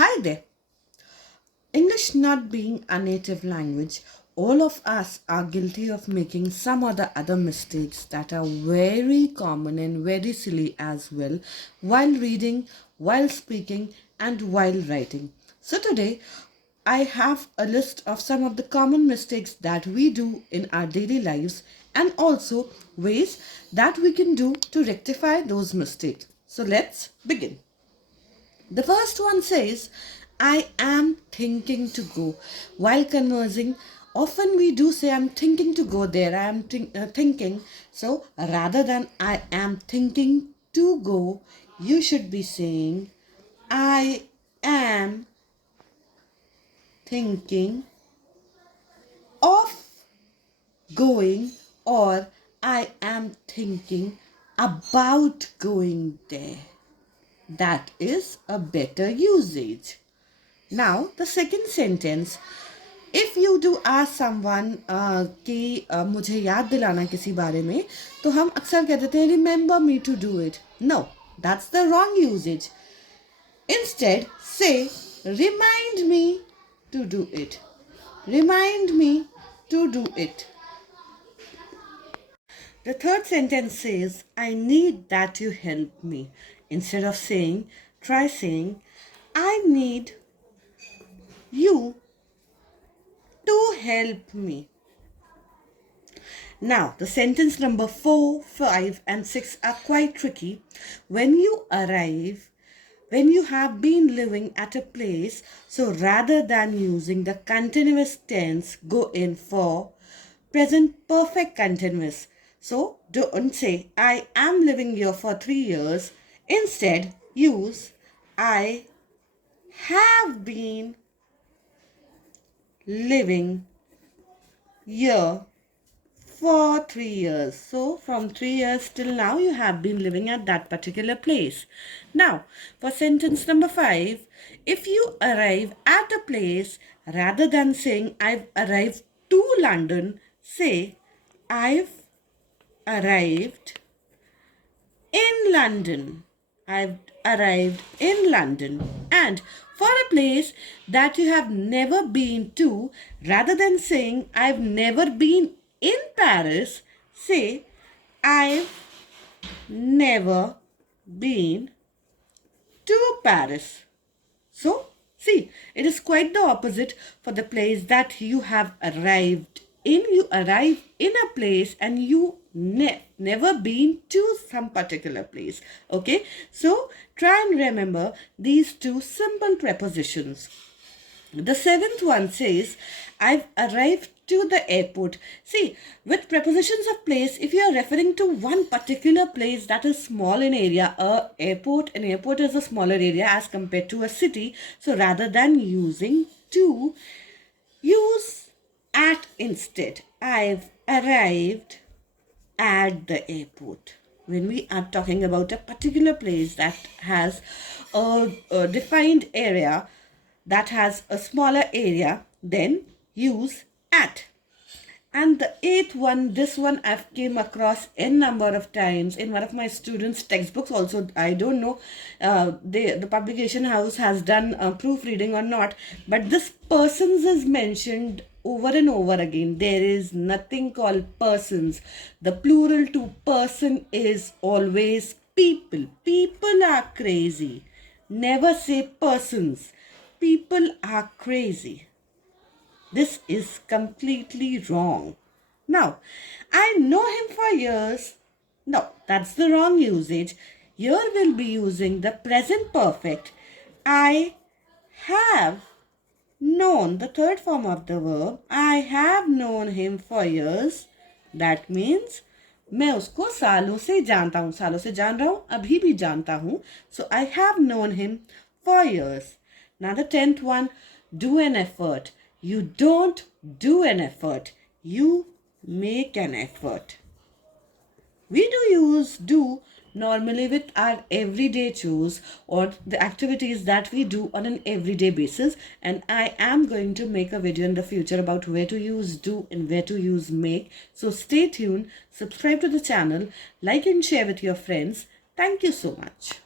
Hi there. English not being a native language, all of us are guilty of making some or the other mistakes that are very common and very silly as well while reading, while speaking, and while writing. So today, I have a list of some of the common mistakes that we do in our daily lives and also ways that we can do to rectify those mistakes. So let's begin. The first one says, I am thinking to go. While conversing, often we do say, I'm thinking to go there. I am thinking. So rather than I am thinking to go, you should be saying, I am thinking of going, or I am thinking about going there. That is a better usage. Now, the second sentence, if you do ask someone कि मुझे याद दिलाना किसी बारे में, तो हम अक्सर कह देते हैं remember me to do it. No, that's the wrong usage. Instead, say remind me to do it. Remind me to do it. The third sentence says, I need that you help me. Instead of saying, try saying, I need you to help me. Now, the sentence number 4, 5, and 6 are quite tricky. When you arrive, when you have been living at a place, so rather than using the continuous tense, go in for present perfect continuous. So, don't say, I am living here for 3 years. Instead, use, I have been living here for 3 years. So from 3 years till now, you have been living at that particular place. Now, for sentence number 5, if you arrive at a place, rather than saying I've arrived to London, say I've arrived in London. I've arrived in London. And for a place that you have never been to, rather than saying I've never been in Paris, say I've never been to Paris. So, see, it is quite the opposite for the place that you have arrived in. You arrive in a place and you never been to some particular place. Okay, so try and remember these two simple prepositions. The seventh one says, I've arrived to the airport. See, with prepositions of place, if you are referring to one particular place that is small in area, an airport is a smaller area as compared to a city. So rather than using to, use at instead. I've arrived at the airport. When we are talking about a particular place that has a defined area, that has a smaller area, then use at. And the eighth one, this one I've came across n number of times in one of my students' textbooks also. I don't know the publication house has done proofreading or not, but this persons is mentioned over and over again. There is nothing called persons. The plural to person is always people. People are crazy. Never say persons. People are crazy. This is completely wrong. Now, I know him for years. No, that's the wrong usage. Here we'll be using the present perfect. I have known, the third form of the verb. I have known him for years. That means मैं उसको सालों से जानता हूँ, सालों से जान रहा हूँ, अभी भी जानता हूँ. So I have known him for years. Now the 10th one, do an effort. You don't do an effort. You make an effort. We do use do normally with our everyday chores or the activities that we do on an everyday basis. And I am going to make a video in the future about where to use do and where to use make. So stay tuned, subscribe to the channel, like and share with your friends. Thank you so much.